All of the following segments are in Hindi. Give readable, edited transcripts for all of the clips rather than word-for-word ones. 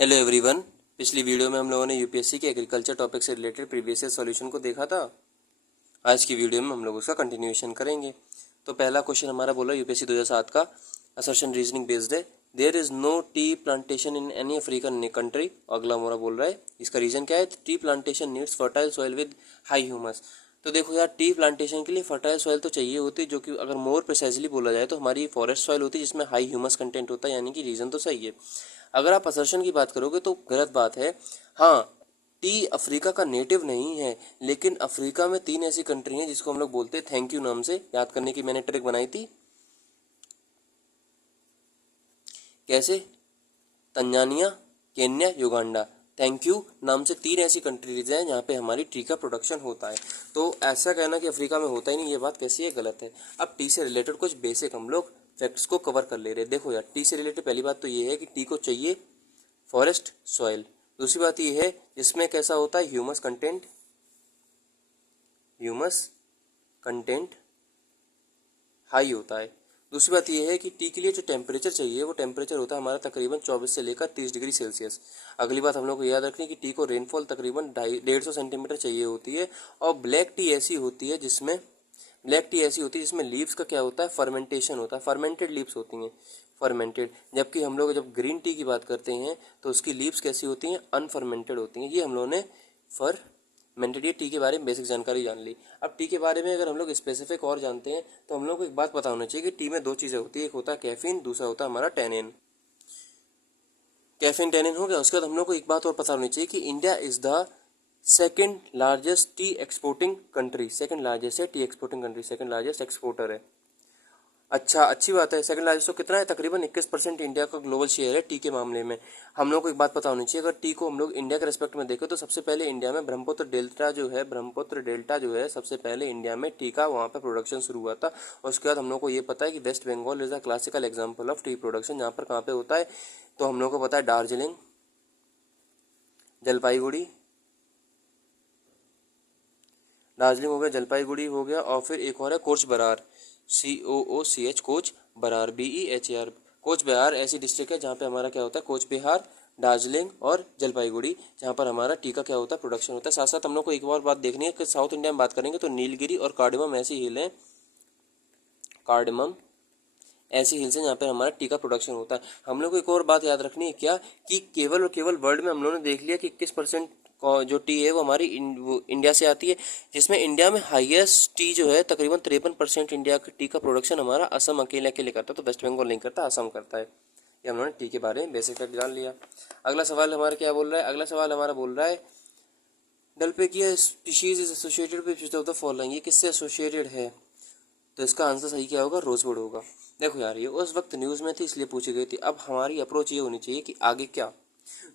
Hello everyone. पिछली वीडियो में हम लोगों ने यूपीएससी के एग्रीकल्चर टॉपिक से रिलेटेड प्रीवियस ईयर सॉल्यूशन को देखा था। आज की वीडियो में हम लोग उसका कंटिन्यूएशन करेंगे। तो पहला क्वेश्चन हमारा बोला यूपीएससी 2007 का असर्शन रीजनिंग बेस्ड है। There is no tea plantation in any African country. अगला हमारा बोल रहा है इसका रीजन क्या है। Tea plantation needs fertile soil with high humus. तो देखो यार, टी प्लांटेशन के लिए फर्टाइल सॉइल तो चाहिए होती है, जो कि अगर मोर प्रिसाइजली बोला जाए तो हमारी फॉरेस्ट सॉइल होती है जिसमें हाई ह्यूमस कंटेंट होता है, यानी कि रीजन तो सही है। अगर आप असर्शन की बात करोगे तो गलत बात है। हाँ, टी अफ्रीका का नेटिव नहीं है, लेकिन अफ्रीका में 3 ऐसी कंट्री हैं जिसको हम लोग बोलते हैं थैंक यू नाम से। याद करने की मैंने ट्रिक बनाई थी। कैसे? Tanzania, Kenya, Uganda. Thank you नाम से 3 ऐसी कंट्रीज हैं जहाँ पे हमारी टी का प्रोडक्शन होता है। तो ऐसा कहना कि अफ्रीका में होता ही नहीं, ये बात कैसी है? गलत है। अब टी से रिलेटेड कुछ बेसिक हम लोग फैक्ट्स को कवर कर ले रहे हैं। देखो यार, टी से रिलेटेड पहली बात तो ये है कि टी को चाहिए फॉरेस्ट सॉइल। दूसरी बात ये है इसमें कैसा होता है, ह्यूमस कंटेंट हाई होता है। दूसरी बात यह है कि टी के लिए जो टेम्परेचर चाहिए वो टेम्परेचर होता है हमारा तकरीबन 24 से लेकर 30 डिग्री सेल्सियस। अगली बात हम लोग को याद रखनी है कि टी को रेनफॉल तकरीबन 150 सेंटीमीटर चाहिए होती है। और ब्लैक टी ऐसी होती है जिसमें लीव्स का क्या होता है, फर्मेंटेशन होता है। फर्मेंटेड लीव्स होती हैं, फर्मेंटेड। जबकि हम लोग जब ग्रीन टी की बात करते हैं तो उसकी लीव्स कैसी होती हैं, अनफर्मेंटेड होती हैं। ये हम लोगों ने फर्मेंटेड, ये टी के बारे में बेसिक जानकारी जान ली। अब टी के बारे में अगर हम लोग स्पेसिफिक और जानते हैं तो हम लोग को एक बात पता होना चाहिए कि टी में 2 चीज़ें होती है, एक होता है कैफीन, दूसरा होता है हमारा टैनिन। कैफीन टैनिन हो गया। उसके बाद हम लोग को एक बात और पता होनी चाहिए कि India is the second largest tea exporting country. Second largest है tea exporting country, second largest exporter है। अच्छा, अच्छी बात है। सेकंड लार्जेस्ट तो कितना है, तकरीबन 21% इंडिया का ग्लोबल शेयर है टी के मामले में। हम लोग को एक बात पता होनी चाहिए, अगर टी को हम लोग इंडिया के रेस्पेक्ट में देखें तो सबसे पहले इंडिया में ब्रह्मपुत्र डेल्टा जो है सबसे पहले इंडिया में टी का वहाँ पर प्रोडक्शन शुरू हुआ था। उसके बाद हम लोग को ये पता है कि West Bengal is a classical example of tea production. जहाँ पर कहाँ पे होता है तो हम लोग को पता है दार्जिलिंग, जलपाईगुड़ी, दार्जिलिंग हो गया, जलपाईगुड़ी हो गया, और फिर एक और है कोच बरार, COOCH, कोच बरार, BEHAR। कोच बिहार ऐसी डिस्ट्रिक्ट है जहाँ पे हमारा क्या होता है, कोच बिहार, दार्जिलिंग और जलपाईगुड़ी, जहाँ पर हमारा टी का क्या होता है, प्रोडक्शन होता है। साथ साथ हम लोग को एक और बात देखनी है कि साउथ इंडिया में बात करेंगे तो नीलगिरी और कार्डमम ऐसी हिल है, कार्डमम ऐसी हिल्स हैं जहाँ पर हमारा टी का प्रोडक्शन होता है। हम लोग को एक और बात याद रखनी है क्या, कि केवल और केवल वर्ल्ड में हम लोगों ने देख लिया कि 21% जो टी है वो हमारी वो इंडिया से आती है, जिसमें इंडिया में हाईएस्ट टी जो है तकरीबन 53% इंडिया के टी का प्रोडक्शन हमारा असम अकेले अकेले करता है। तो वेस्ट बंगाल नहीं करता, असम करता है। ये हम लोगों ने टी के बारे में बेसिक फैक्ट जान लिया। अगला सवाल हमारा क्या बोल रहा है, अगला सवाल हमारा बोल रहा है डल्फिकिया species is associated with of the following. ये किससे एसोसिएटेड है? तो इसका आंसर सही क्या होगा, रोजवुड होगा। देखो यार, ये उस वक्त न्यूज़ में थी इसलिए पूछी गई थी। अब हमारी अप्रोच ये होनी चाहिए कि आगे क्या,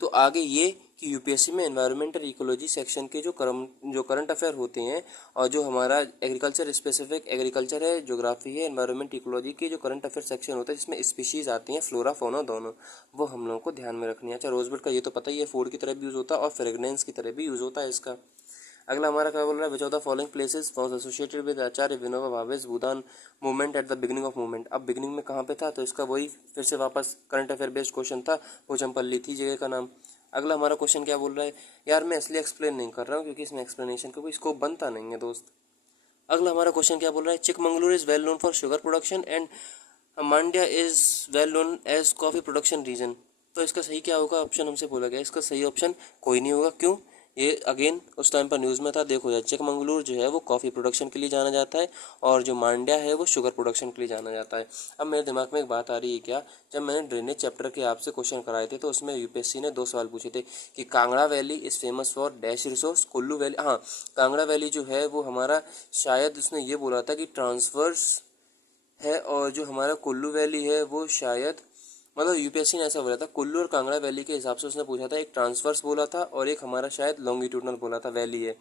तो आगे ये कि यूपीएससी में एनवायरमेंटल इकोलॉजी सेक्शन के जो करंट अफेयर होते हैं, और जो हमारा एग्रीकल्चर स्पेसिफिक एग्रीकल्चर है, ज्योग्राफी है, एनवायरमेंट इकोलॉजी के जो करंट अफेयर सेक्शन होता है जिसमें स्पीशीज़ आती हैं, फ्लोरा फौना दोनों, वो हम लोगों को ध्यान में रखनी है। अच्छा, रोजबुड का ये तो पता ही है, फूड की तरह भी यूज़ होता है और फ्रेगनेंस की तरह भी यूज़ होता है इसका। अगला हमारा क्या बोल रहा है, which of the following places was associated with Acharya Vinoba Bhave's Bhoodan movement at the beginning of movement. अब बिगिनिंग में कहाँ पे था, तो इसका वही फिर से वापस करंट अफेयर बेस्ड क्वेश्चन था, पोचमपल्ली थी जगह का नाम। अगला हमारा क्वेश्चन क्या बोल रहा है, यार मैं इसलिए एक्सप्लेन नहीं कर रहा हूँ क्योंकि इसमें एक्सप्लेनेशन का कोई स्कोप बनता नहीं है दोस्त। अगला हमारा क्वेश्चन क्या बोल रहा है, Chikkamagaluru is well known for sugar production and Mandya is well known as coffee production region. तो इसका सही क्या होगा, ऑप्शन हमसे बोला गया, इसका सही ऑप्शन कोई नहीं होगा। क्यों? ये अगेन उस टाइम पर न्यूज़ में था। देखो यार, चिकमंगलुरु जो है वो कॉफ़ी प्रोडक्शन के लिए जाना जाता है, और जो मांड्या है वो शुगर प्रोडक्शन के लिए जाना जाता है। अब मेरे दिमाग में एक बात आ रही है क्या, जब मैंने ड्रेनेज चैप्टर के आपसे क्वेश्चन कराए थे तो उसमें यूपीएससी ने 2 सवाल पूछे थे कि Kangra valley is famous for dash resource, Kullu valley. हाँ, कांगड़ा वैली जो है वो हमारा, शायद उसने ये बोला था कि ट्रांसवर्स है, और जो हमारा कुल्लू वैली है वो शायद, मतलब यूपीएससी ने ऐसा बोला था, कुल्लू और कांगड़ा वैली के हिसाब से उसने पूछा था। एक ट्रांसवर्स बोला था और एक हमारा शायद लॉन्गिट्यूडनल बोला था, वैली है।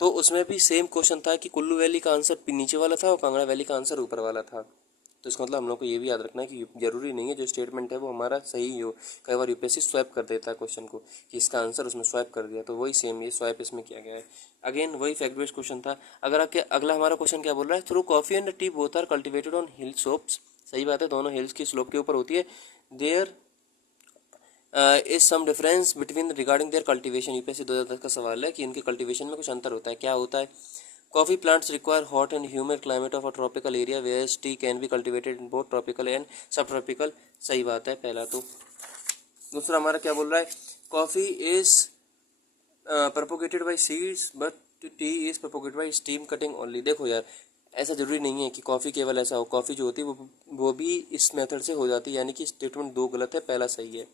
तो उसमें भी सेम क्वेश्चन था कि कुल्लू वैली का आंसर नीचे वाला था और कांगड़ा वैली का आंसर ऊपर वाला था। तो इसका मतलब हम लोग को ये भी याद रखना है कि जरूरी नहीं है जो स्टेटमेंट है वो हमारा सही ही हो। कई बार यूपीएससी स्वैप कर देता है क्वेश्चन को कि इसका आंसर उसमें स्वैप कर दिया, तो वही सेम ये स्वैप इसमें किया गया है। अगेन वही फैक्ट बेस्ड क्वेश्चन था। अगर आपके अगला हमारा क्वेश्चन क्या बोल रहा है, through coffee and tea both are cultivated on hill slopes. सही बात है, दोनों हिल्स की स्लोप के ऊपर होती है। There is some difference between regarding their cultivation. UPSC 2010 का सवाल है कि इनके कल्टीवेशन में कुछ अंतर होता है, क्या होता है। Coffee plants require hot and humid climate of a tropical area where tea can be cultivated in both tropical and sub tropical. सही बात है पहला तो। दूसरा हमारा क्या बोल रहा है, coffee is propagated by seeds but tea is propagated by steam cutting only। देखो यार, ऐसा जरूरी नहीं है कि कॉफ़ी केवल ऐसा हो, कॉफ़ी जो होती है वो भी इस मेथड से हो जाती है, यानी कि स्टेटमेंट 2 गलत है, पहला सही है।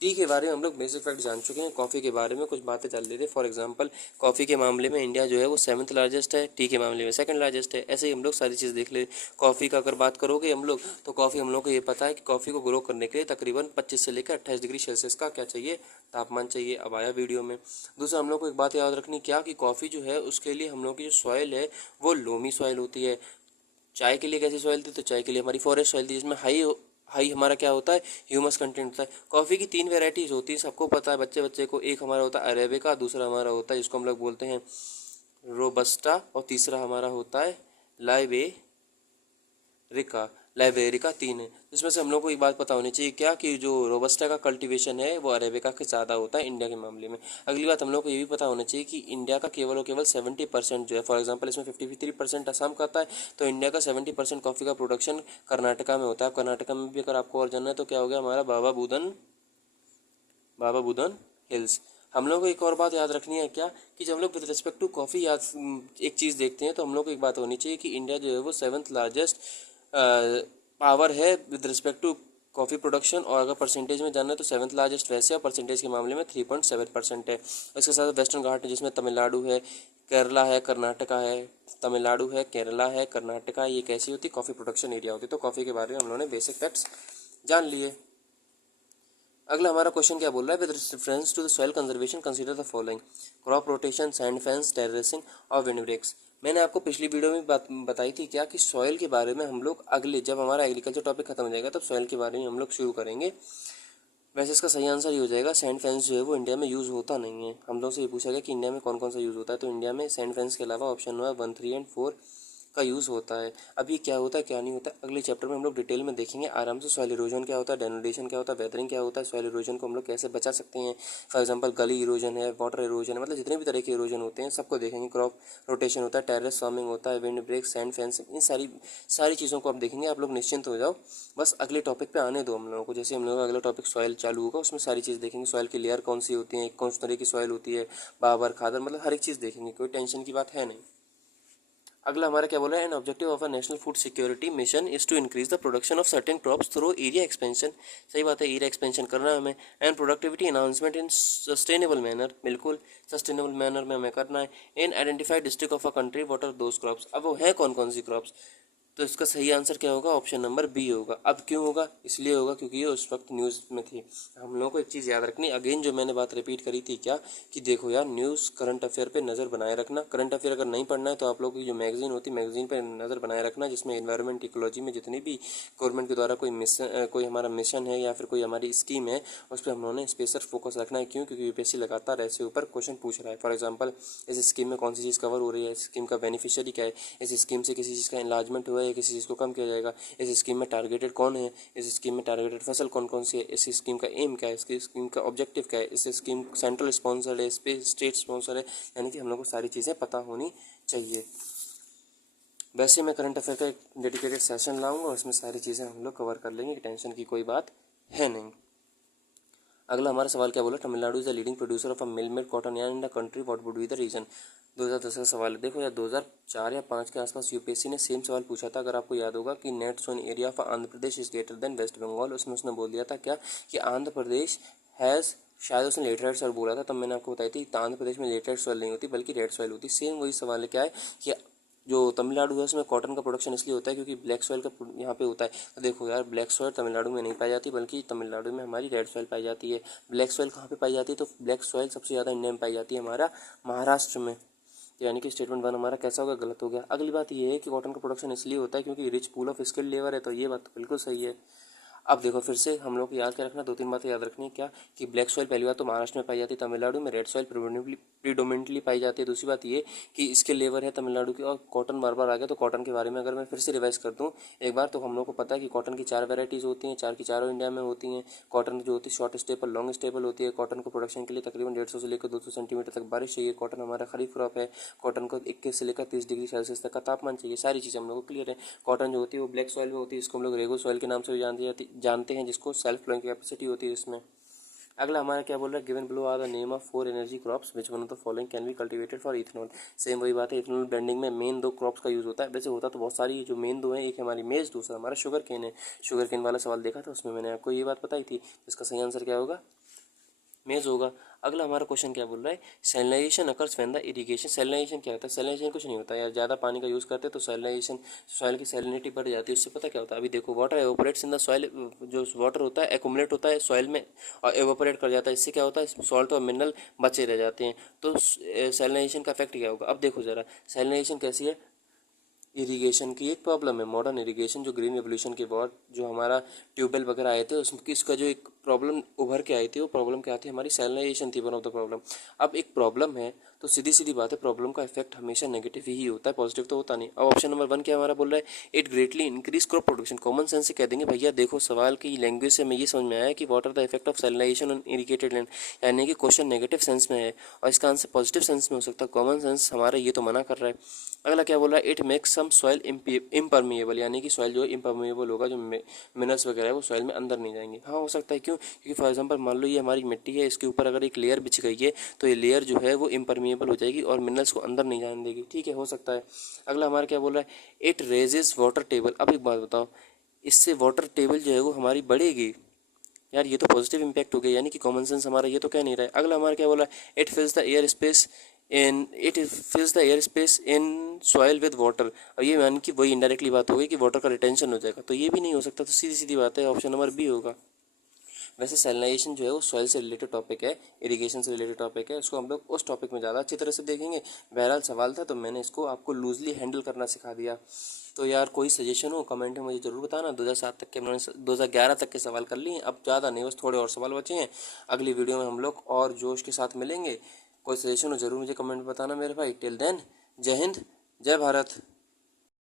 टी के बारे में हम लोग बेसिक फैक्ट जान चुके हैं, कॉफ़ी के बारे में कुछ बातें चल रही थी। फॉर एग्जांपल कॉफ़ी के मामले में इंडिया जो है वो 7th लार्जेस्ट है, टी के मामले में 2nd लार्जेस्ट है। ऐसे ही हम लोग सारी चीज़ देख ले। कॉफ़ी का अगर बात करोगे हम लोग, तो कॉफ़ी हम लोग को ये पता है कि कॉफ़ी को ग्रो करने के लिए तकरीबन 25 से लेकर 28 डिग्री सेल्सियस का क्या चाहिए, तापमान चाहिए। अब आया वीडियो में। दूसरा हम लोग को एक बात याद रखनी, क्या कि कॉफ़ी जो है उसके लिए हम लोग की जो सॉइल है वो लोमी सॉइल होती है। चाय के लिए कैसी सॉइल थी, तो चाय के लिए हमारी फॉरेस्ट सॉइल थी, जिसमें हाई हाई हमारा क्या होता है, ह्यूमस कंटेंट होता है। कॉफ़ी की 3 वेराइटीज़ होती हैं, सबको पता है बच्चे बच्चे को। एक हमारा होता है अरेबिका, दूसरा हमारा होता है जिसको हम लोग बोलते हैं रोबस्टा, और तीसरा हमारा होता है लाइबेरिका। लाइबेरिका 3 है। इसमें से हम लोग को एक बात पता होनी चाहिए, क्या कि जो रोबस्टा का कल्टीवेशन है वो अरेबिका के ज़्यादा होता है इंडिया के मामले में। अगली बात हम लोग को ये भी पता होना चाहिए कि इंडिया का केवल और केवल 70% जो है, फॉर एग्जांपल इसमें 53% असम का आता है, तो इंडिया का 70% कॉफ़ी का प्रोडक्शन कर्नाटका में होता है। कर्नाटका में भी अगर आपको और जानना है तो क्या हो गया हमारा बाबा बुदन हिल्स। हम लोग को एक और बात याद रखनी है, क्या कि जब हम लोग विद रिस्पेक्ट टू कॉफ़ी याद एक चीज़ देखते हैं, तो हम लोग को एक बात होनी चाहिए कि इंडिया जो है वो 7th लार्जेस्ट पावर है with respect to coffee production. और अगर परसेंटेज में जानना है तो 7th लार्जेस्ट वैसे, और परसेंटेज के मामले में 3.7% है। इसके साथ वेस्टर्न घाट है जिसमें तमिलनाडु है, केरला है, कर्नाटका है। तमिलनाडु है, केरला है, कर्नाटका है। ये कैसी होती कॉफ़ी प्रोडक्शन एरिया होती। तो कॉफ़ी के बारे में हम लोगों ने बेसिक फैक्ट्स जान लिए। अगला हमारा क्वेश्चन क्या बोल रहा है, with reference to the soil conservation consider the following, crop rotation, sand fence, terracing और विंड ब्रेक्स। मैंने आपको पिछली वीडियो में बात बताई थी क्या कि सॉइल के बारे में हम लोग अगले, जब हमारा एग्रीकल्चर टॉपिक खत्म हो जाएगा तब सॉइल के बारे में हम लोग शुरू करेंगे। वैसे इसका सही आंसर ये हो जाएगा, सैंड फेंस जो है वो इंडिया में यूज़ होता नहीं है। हम लोग से ये पूछा गया कि इंडिया में कौन कौन सा यूज़ होता है, तो इंडिया में सैंड फेंस के अलावा ऑप्शन 1, 3 एंड 4 का यूज़ होता है। अब ये क्या होता है क्या नहीं होता, अगले चैप्टर में हम लोग डिटेल में देखेंगे आराम से। सॉइल इरोजन क्या होता है, डेनुडेशन क्या होता है, वेदरिंग क्या होता है, सॉइल इरोजन को हम लोग कैसे बचा सकते हैं। फॉर एग्जांपल गली इरोजन है, वाटर इरोजन है, मतलब जितने भी तरह के इरोजन होते हैं सबको देखेंगे। क्रॉप रोटेशन होता है, टेरेस फार्मिंग होता है, विंड ब्रेक, सैंड फेंसिंग, इन सारी चीज़ों को आप देखेंगे। आप लोग निश्चिंत हो जाओ, बस अगले टॉपिक पे आने दो हम लोगों को। जैसे हम लोगों का अगला टॉपिक सॉइल चालू होगा, उसमें सारी चीज़ देखेंगे। सॉइल की लेयर कौन सी होती है, कौन सी तरह की सॉइल होती है, बाबर खादर, मतलब हर एक चीज़ देखेंगे, कोई टेंशन की बात है नहीं। अगला हमारा क्या बोला है, an objective of a national food security mission is to increase the production of certain crops through area expansion. सही बात है, एरिया एक्सपेंशन करना है हमें। And productivity enhancement in sustainable manner, बिल्कुल सस्टेनेबल मैनर में हमें करना है। In identified district of a country what are those crops. अब वो है कौन कौन सी क्रॉप्स, तो इसका सही आंसर क्या होगा, ऑप्शन नंबर बी होगा। अब क्यों होगा, इसलिए होगा क्योंकि ये उस वक्त न्यूज़ में थी। हम लोगों को एक चीज़ याद रखनी, अगेन जो मैंने बात रिपीट करी थी, क्या कि देखो यार, न्यूज़ करंट अफेयर पे नज़र बनाए रखना। करंट अफेयर अगर नहीं पढ़ना है तो आप लोगों की जो मैगजीन होती है, मैगजीन पे नज़र बनाए रखना, जिसमें एनवायरनमेंट इकोलॉजी में जितनी भी गवर्नमेंट के द्वारा कोई मिशन, कोई हमारा मिशन है या फिर कोई हमारी स्कीम है, उस पर हम लोगों ने स्पेशल फोकस रखना है। क्यों, क्योंकि यूपीएससी लगातार ऐसे ऊपर क्वेश्चन पूछ रहा है। फॉर एग्जाम्पल, इस स्कीम में कौन सी चीज़ कवर हो रही है, इस स्कीम का बेनिफिशियरी क्या है, इस स्कीम से किसी चीज़ का इन्लार्जमेंट हुआ है या किसी चीज़ को कम किया जाएगा, इस स्कीम में टारगेटेड कौन है, इस स्कीम में टारगेटेड फसल कौन कौन सी है, इस स्कीम का एम क्या है, इसकी स्कीम का ऑब्जेक्टिव क्या है, इस स्कीम सेंट्रल स्पॉन्सर है, स्टेट स्पॉन्सर है, यानी कि हम लोग को सारी चीज़ें पता होनी चाहिए। वैसे मैं करंट अफेयर का एक डेडिकेटेड सेशन लाऊंगा और उसमें सारी चीज़ें हम लोग कवर कर लेंगे, टेंशन की कोई बात है नहीं। अगला हमारा सवाल क्या बोला, Tamil Nadu is the leading producer of a mill made cotton yarn in the country, what would be the reason. 2010 का सवाल है। देखो यार, 2004 या 5 के आसपास यूपीएससी ने सेम सवाल पूछा था, अगर आपको याद होगा, कि net sown area of Andhra Pradesh is greater than West Bengal. उसमें उसने बोल दिया था क्या कि आंध्र प्रदेश हैज़, शायद उसने लेटराइट सॉइल बोला था, तब मैंने आपको बताई थी आंध्र प्रदेश में लेटराइट सॉइल नहीं होती बल्कि रेड सॉइल होती। सेम वही सवाल है, क्या है कि जो तमिलनाडु है उसमें कॉटन का प्रोडक्शन इसलिए होता है क्योंकि ब्लैक सॉइल का यहाँ पे होता है। तो देखो यार, ब्लैक सॉइल तमिलनाडु में नहीं पाई जाती, बल्कि तमिलनाडु में हमारी रेड सॉइल पाई जाती है। ब्लैक सॉइल कहाँ पे पाई जाती है, तो ब्लैक सॉइल सबसे ज़्यादा इंडिया में पाई जाती है हमारा महाराष्ट्र में। तो यानी कि स्टेटमेंट 1 हमारा कैसा होगा, गलत हो गया। अगली बात ये है कि कॉटन का प्रोडक्शन इसलिए होता है क्योंकि rich pool of skilled labour है, तो ये बात तो बिल्कुल सही है। अब देखो फिर से हम लोग को याद क्या रखना, दो तीन बातें याद रखनी है। क्या कि ब्लैक सॉइल पहली बात तो महाराष्ट्र में पाई जाती है, तमिलनाडु में रेड सॉइल प्रीडोमिनेटली पाई जाती है। दूसरी बात ये कि इसके लेवर है तमिलनाडु की। और कॉटन बार बार आ गया तो कॉटन के बारे में अगर मैं फिर से रिवाइज कर दूं एक बार, तो हम लोग को पता है कि कॉटन की 4 वेराइटीज़ होती हैं, 4 की चारों इंडिया में होती हैं। कॉटन जो होती है शॉर्ट स्टेपल, लॉन्ग स्टेपल होती है। कॉटन को प्रोडक्शन के लिए तकरीबन 150 से लेकर 200 सेंटीमीटर तक बारिश चाहिए। कॉटन हमारा खरीफ क्रॉप है। कॉटन को 21 से लेकर 30 डिग्री सेल्सियस तक का तापमान चाहिए। सारी चीज़ें हम लोग को क्लियर है। कॉटन जो होती है वो ब्लैक सॉइल में होती है, इसको हम लोग रेगो सॉइल के नाम से भी जानते हैं, जिसको सेल्फ फ्लोइंग कैपेसिटी होती है इसमें। अगला हमारा क्या बोल रहा है, given below are the name of 4 energy crops which one of the following can be cultivated for ethanol. Same वही बात है, इथेनॉल ब्लेंडिंग में मेन 2 क्रॉप्स का यूज़ होता है। वैसे होता तो बहुत सारी, जो मेन 2 हैं, एक हमारी मेज, दूसरा हमारा शुगर केन है। शुगर केन वाला सवाल देखा था, उसमें मैंने आपको ये बात बताई थी। इसका सही आंसर क्या होगा, मेज होगा। अगला हमारा क्वेश्चन क्या बोल रहा है, सैलिनाइजेशन अकर्स व्हेन द इरिगेशन। सैलिनाइजेशन क्या होता है, सैलिनाइजेशन कुछ नहीं होता यार, ज़्यादा पानी का यूज़ करते हैं तो सैलिनाइजेशन, सॉइल की सैलिनिटी बढ़ जाती है। उससे पता क्या होता है, अभी देखो water evaporates in the soil, जो वाटर होता है एक्युमुलेट होता है सॉइल में और एवोपरेट कर जाता है। इससे क्या होता है, सॉल्ट और मिनरल बचे रह जाते हैं। तो सैलिनाइजेशन का इफेक्ट क्या होगा, अब देखो ज़रा सैलिनाइजेशन कैसी है। इरिगेशन की एक प्रॉब्लम है, मॉडर्न इरिगेशन जो ग्रीन रेवोल्यूशन के बाद जो हमारा ट्यूबवेल वगैरह आए थे उसमें इसका जो एक प्रॉब्लम उभर के आई थी, वो प्रॉब्लम क्या थी, हमारी सैलिनाइजेशन थी, वन ऑफ द प्रॉब्लम। अब एक प्रॉब्लम है तो सीधी सीधी बात है, प्रॉब्लम का इफेक्ट हमेशा नेगेटिव ही होता है, पॉजिटिव तो होता नहीं। अब ऑप्शन नंबर 1 क्या हमारा बोल रहा है, it greatly increase crop production. Common sense से कह देंगे भैया, देखो सवाल की लैंग्वेज से हमें ये समझ में आया कि what are the effect of salinization on irrigated land, यानी कि क्वेश्चन नेगेटिव सेंस में है और इसका आंसर पॉजिटिव सेंस में हो सकता है। कॉमन सेंस हमारा ये तो मना कर रहा है। अगला क्या बोल रहा है, it makes some soil impermeable, यानी कि सॉइल जो है इम्परमिएबल होगा, जो मिनरल्स वगैरह है वो सॉइल में अंदर नहीं जाएंगे। हाँ हो सकता है, क्यों, क्योंकि फॉर एग्जांपल मान लो ये हमारी मिट्टी है, इसके ऊपर अगर एक लेयर बिछ गई है तो ये लेयर जो है वो इम्परमिएबल हो जाएगी और मिनरल्स को अंदर नहीं जाने देगी। ठीक है, हो सकता है। अगला हमारा क्या बोल रहा है, इट रेजेस वाटर टेबल। अब एक बात बताओ, इससे वाटर टेबल जो है वो हमारी बढ़ेगी यार, ये तो पॉजिटिव इंपैक्ट हो गया, यानी कि कॉमन सेंस हमारा ये तो कह नहीं रहा है। अगला हमारा क्या बोला, it फिल्स the air space in soil with water. और ये यानी कि वही इनडायरेक्टली बात हो गई कि वाटर का रिटेंशन हो जाएगा, तो ये भी नहीं हो सकता। तो सीधी सीधी बात है, ऑप्शन नंबर बी होगा। वैसे सैलिनाइजेशन जो है वो सॉइल से रिलेटेड टॉपिक है, इरिगेशन से रिलेटेड टॉपिक है, उसको हम लोग उस टॉपिक में ज़्यादा अच्छी तरह से देखेंगे। बहरहाल सवाल था तो मैंने इसको आपको लूजली हैंडल करना सिखा दिया। तो यार कोई सजेशन हो कमेंट में मुझे ज़रूर बताना। 2007 तक के मैंने 2011 तक के सवाल कर लिए, अब ज़्यादा नहीं, बस थोड़े और सवाल बचे हैं। अगली वीडियो में हम लोग और जोश के साथ मिलेंगे। कोई सजेशन हो ज़रूर मुझे कमेंट में बताना मेरे भाई। टिल देन, जय हिंद, जय भारत।